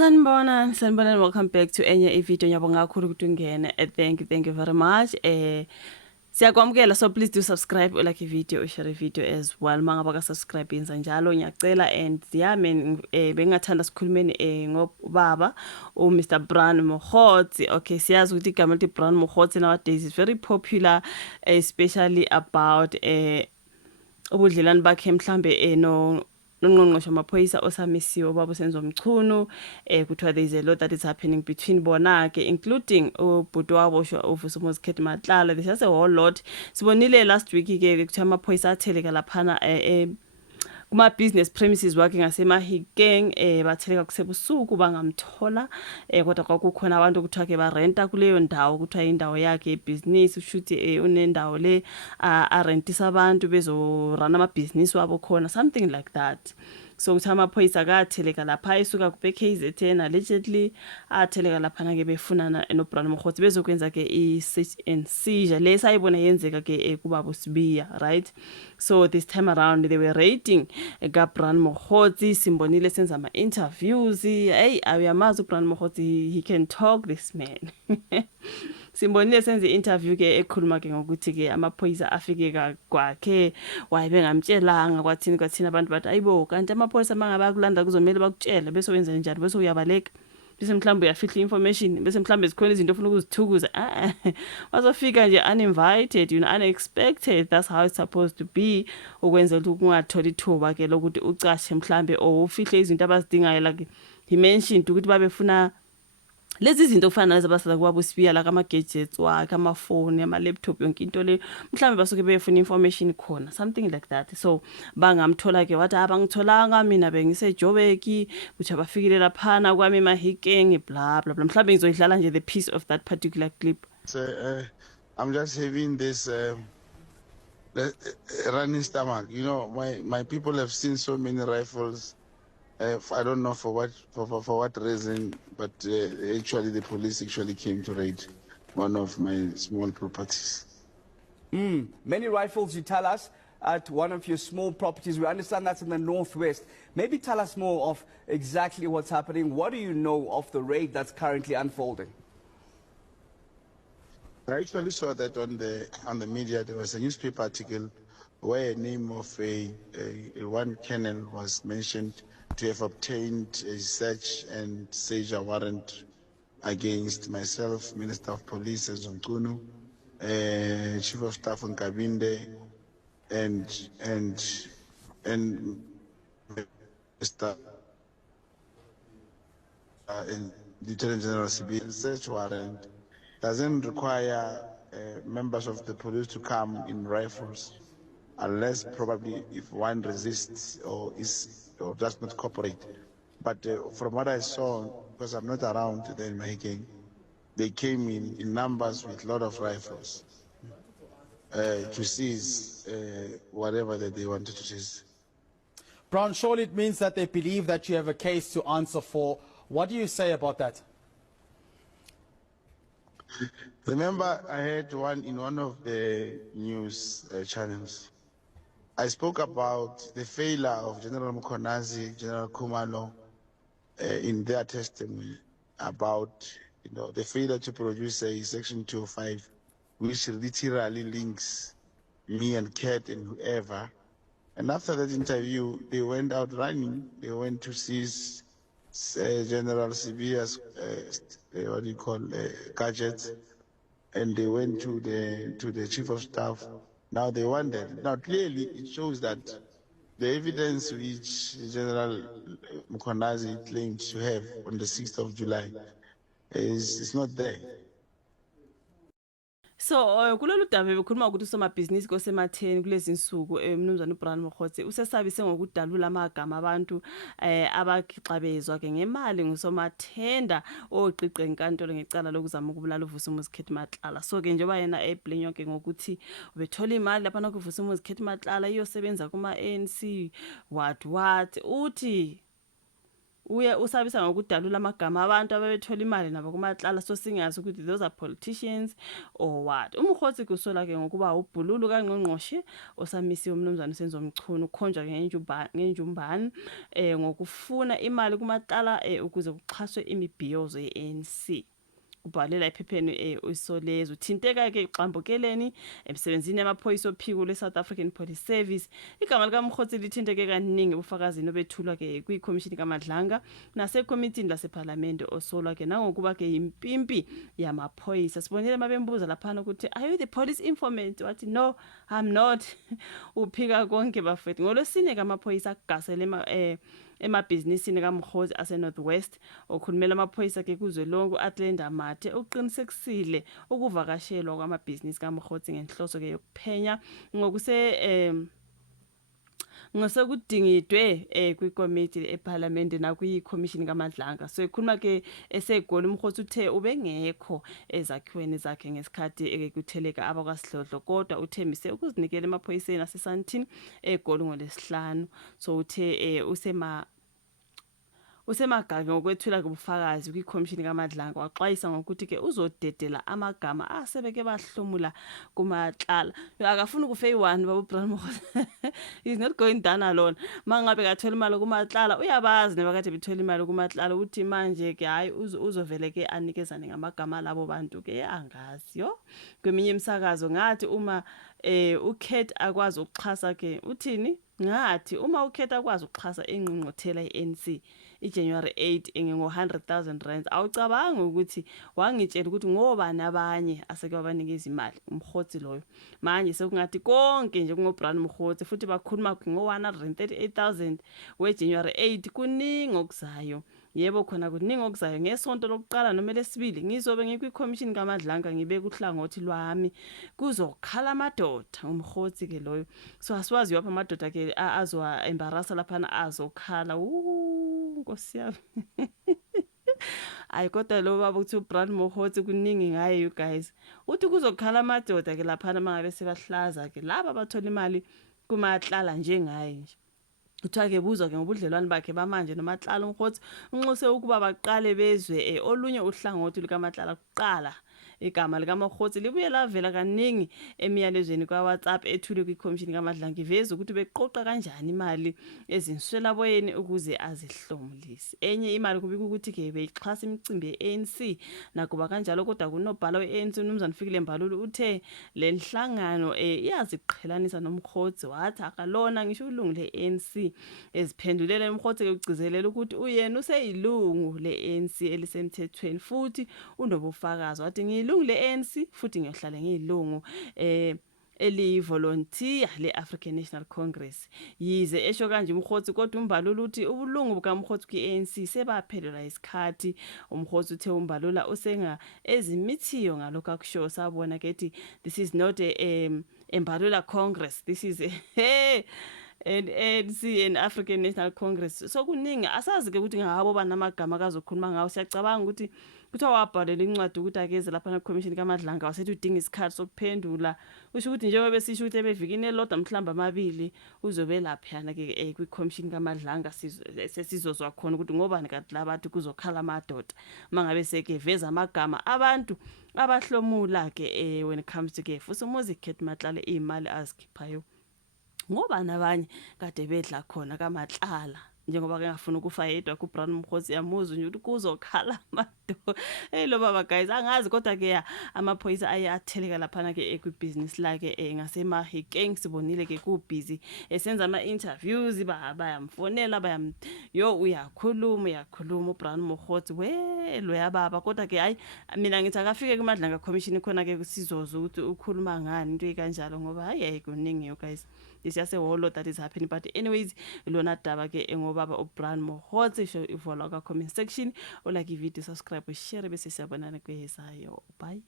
Sanibona, and welcome back to enye video. Ngiyabonga kakhulu ukuthi ungene. Thank you very much. Siyakwamukela, so please do subscribe, like a video, share a video as well. Mangaba ka subscribe yenza njalo ngiyacela, and yami bengathanda sikhulumeni ngobaba Mr. Brian Mogotsi. Okay, siyazi ukuthi igama elithi Brian Mogotsi nowadays is very popular, especially about ubudlelwane bakhe mhlambe no nongqongqoshe amaphoyisa osamisiwe ubaba uSenzo Mchunu. Kuthiwa there is a lot that is happening between bona ke, including ubhuti wabo uVusumuzi Khedimatlala. There's just a whole lot. Sibonile last week ke kuthiwa amaphoyisa atheleka laphana kuma business premises wakhe ngaseMahikeng, batheleka kusebusuku bangamthola, kodwa kwakukhona abantu kuthiwa ke barenta kuleyo ndawo, kuthiwa indawo yakhe business, ushuthi unendawo le arentisa abantu bezorana ama business wabo khona, something like that. So kuthi amaphoyisa akatheleka lapha isuka ku KZN, allegedly atheleka lapha ke befunana noBrian Mogotsi bezokwenza ke i-search and seizure le sayibona yenzeka ke kubaba uSibiya, right? So this time around they were raiding kaBrian Mogotsi. Simbonile senza ama interviews. Hey, uyamazi uBrian Mogotsi, he can talk, this man. Simbonile senza i-interview ke ekhuluma ke ngokuthi ke amaphoyisa afike kwakhe wayibe ngamtshelanga kwathini abantu bathi ayibo kanti amaphoyisa mangaba kulanda kuzomela bakutshele bese wenza njani, bese uyabaleka, bese mhlawumbe uyafihla information, bese mhlawumbe zikhona izinto ofuna ukuzithukuza. Bazofika nje uninvited, unexpected. That's how it's supposed to be, ukwenzela ukuthi kungatholi ithuba ke lokuthi ucashe mhlawumbe or ufihle izinto abazidingayo. Like he mentioned ukuthi babefuna lezi zinto kufana nalezi abasala kwabo Sibiya, la kama gadgets wakhe, amafoni, ama laptop, yonke into le mhlawumbe basuke befuna information khona, something like that. So bangamthola ke wathi abangitholanga mina bengiseJobeki, kuthi abafikile laphana kwami eMahikeng, blah blah blah. Mhlawumbe ngizoyidlala nje the piece of that particular clip. So I'm just having this running stomach. You know, my people have seen so many rifles. I don't know for what reason, but actually the police actually came to raid one of my small properties. Many rifles, you tell us, at one of your small properties. We understand that's in the northwest. Maybe tell us more of exactly what's happening. What do you know of the raid that's currently unfolding? I actually saw that on the media. There was a newspaper article where a name of a one colonel was mentioned to have obtained a search and seizure warrant against myself, Minister of Police Mchunu, Chief of Staff Nkabinde, and Mr. Lieutenant General Sibiya. Search warrant doesn't require members of the police to come in rifles, unless probably if one resists or does not cooperate. But from what I saw, because I'm not around there in Mahikeng, they came in numbers with a lot of rifles to seize whatever that they wanted to seize. Brown, surely it means that they believe that you have a case to answer for. What do you say about that? Remember, I had in one of the news channels. I spoke about the failure of General Mkhonazi, General Khumalo, in their testimony about the failure to produce a Section 205, which literally links me and Kat and whoever. And after that interview, they went out running. They went to seize General Sibiya's gadgets, and they went to the Chief of Staff. Now they wondered. Now clearly it shows that the evidence which General Mkhonazi claimed to have on the 6th of July is not there. So kulolu daba bekhuluma ukuthi usomabhizinisi kosematheni kulezi insuku umnumzana uBrian Mogotsi usesabise ngokudalula amagama abantu abakixabezwa ke ngemali ngusomathenda oqiqe enkantolo ngecala lokuzama ukubulala uVusumuzi Khedimatlala. So ke njengoba yena eblenywa ke ngokuthi ubethola imali lapha na kuVusumuzi Khedimatlala iyosebenza kuma ANC what uthi uye usabisa ngokudalula amagama abantu ababethola imali nabo kumatlala so singazi ukuthi those are politicians or what. Umkhotsi kusola ke ngokuba ubhululu kaNgqongqoshe osamisiwe umnumzana Senzo Mchunu ukhonjwa ngenjumbani ngokufuna imali kumatlala ukuze kuxhaswe imibhiyozo ye-ANC. Ubhalela ephepheni uSoleza uthinteka ke uxambukeleni emsebenzini yamaphoyisa ophiko le-South African Police Service. Igama likaMkhotsi lithinteke kaningi ubufakazini obethulwa ke kwikhomishini kaMadlanga nasekhomitini laseParliament osolwa ke nangokuba ke impimpi yamaphoyisa. Sibonile mabembuza laphana ukuthi are you the police informant? Wathi no, I'm not. Uphika konke bafethu. Ngolosine kamaphoyisa agasele emabhizinisini kaMkhozi ase-North West okhulumela amaphoyisa ke kuzwelonke uAtlenda Mathe uqinisekisile ukuvakashelwa kwamabhizinisi kaMkhozi ngenhloso ke yokuphenya ngosekudingidwe kwikomiti eParliament nakwikhomishini kaMadlanga. So ekhuluma ke esegoli uMkhosi uthe ubengekho ezakhiweni zakhe ngesikhathi kutheleka abakwaSidlodlo kodwa uthembise ukuzinikela emaphoyiseni aseSandton egoli ngolesihlanu. So uthe usemagage ngokwethula kubufakazi kwikhomishini kaMadlanga waxwayisa ngokuthi ke uzodedela amagama asebeke bahlomula kumatlala. Akafuna ukufe i1 baba uBrian Mokhosi. He's not going down alone. Mangabe kathola imali kumatlala uyabazi nebakade bethola imali kumatlala uthi manje ke hayi uzovele ke anikezane ngamagama labo bantu ke angazi yo. Kweminye imsakazo ngathi uma ukhet akwazi ukuxhasa ke uthini ngathi uma ukhet akwazi ukuxhasa engqongqothela iNC iJanuary 8 ngo100,000 rands awucabanga ukuthi wangitshela ukuthi ngoba nabanye aseke wabanikeza imali uMkhotsi loyo manje sekungathi konke nje kungoBrian Mkhotsi futhi bakhuluma ngo138,000 weJanuary 8 kuningi okuzayo. Yebo khona kuningi okuzayo ngesonto lokuqala noma lesibili ngizobe ngikwikhomishini kaMadlanga ngibeke uhlangothi lwami kuzokhala amadoda uMkhotsi ke loyo. So asiwazi yapha amadoda ke azwa embarrasa laphana azokhala Nkosi yami. Ayi kodwa lo baba uthi uBrian Mkhotsi kuningi ngaye you guys. Uthi kuzokhala amadoda ke laphana mangabe sebahlaza ke laba bathola imali kumatlala njengaye nje. Uthiwa ke buzwa ke ngobudlelwane bakhe bamanje nomatlala uMkhotsi unxuse ukuba baqale bezwe olunye uhlangothi likaMatlala kuqala. Igama likaMkhotsi libuye lavela kaningi emiyalezweni kwaWhatsApp ethule kwikhomishini kaMadlanga iveza ukuthi beqoqa kanjani imali ezinswela boyeni ukuze azihlomulise. Enye imali kubika ukuthi ke beyixhasa imicimbi yeANC nakuba kanjalo kodwa kunobhala weANC uMnumzana Fikile Mbalulu uthe lenhlangano iyaziqhelanisa noMkhotsi wathi akalona ngisho ulungu leANC eziphendulela uMkhotsi ke ugcizelela ukuthi uyena useyilungu leANC elisemthethweni futhi unobufakazi wathi ngiyilungu leANC futhi ngiyohlala ngiyilungu eli-volunteer le-African National Congress. Yize esho kanje uMkhotsi kodwa uMbalula uthi ubulungu bukaMkhotsi kwi-ANC sebaphelelwa isikhathi. uMkhotsi uthe uMbalula usenga ezimithiyo ngalokho akusho sabona ke ethi this is not a Mbalula Congress, this is ANC and African National Congress. So kuningi asazi ke ukuthi ngabo banamagama kazokhuluma ngawo. Siyacabanga ukuthi kuthiwa wabhalela incwadi ukuthi akeze lapha nekhomishini kaMadlanga wasethi udinga isikhathi sokuphendula. Usho ukuthi njengoba besisho ukuthi ebevikini elodwa mhlamba amabili uzobe laphana ke kwikhomishini kaMadlanga sesizozwa khona ukuthi ngobani kanti labantu kuzokhala amadoda mangabe sekeveza amagama abantu abahlomula ke when it comes to ke Vusimuzi Khet Matlala imali azikhiphayo ngoba nabanye kade bedla khona kaMatlala njengoba ke ngafuna ukufa yedwa kuBrian Mkhotsi yamuzwa nje ukuthi kuzokhala amado. Lo baba guys angazi kodwa ke amaphoyisa ayatheleka laphana ke ekwibusiness lakhe ngaseMahikeng sibonile ke ku busy esenza ama interviews bayamfonela uyakhuluma uBrian Mkhotsi lo yababa kodwa ke hayi mina ngithi akafike kuMadlanga commission khona ke kusizozwa ukuthi ukhuluma ngani into ekanjalo ngoba hayi kuningi you guys. This is a whole lot that is happening, but anyways lona daba ke ngobaba uBrian Mkhotsi show ifollow ka comment section o like i video subscribe share bese siyabonana kwezayo bye.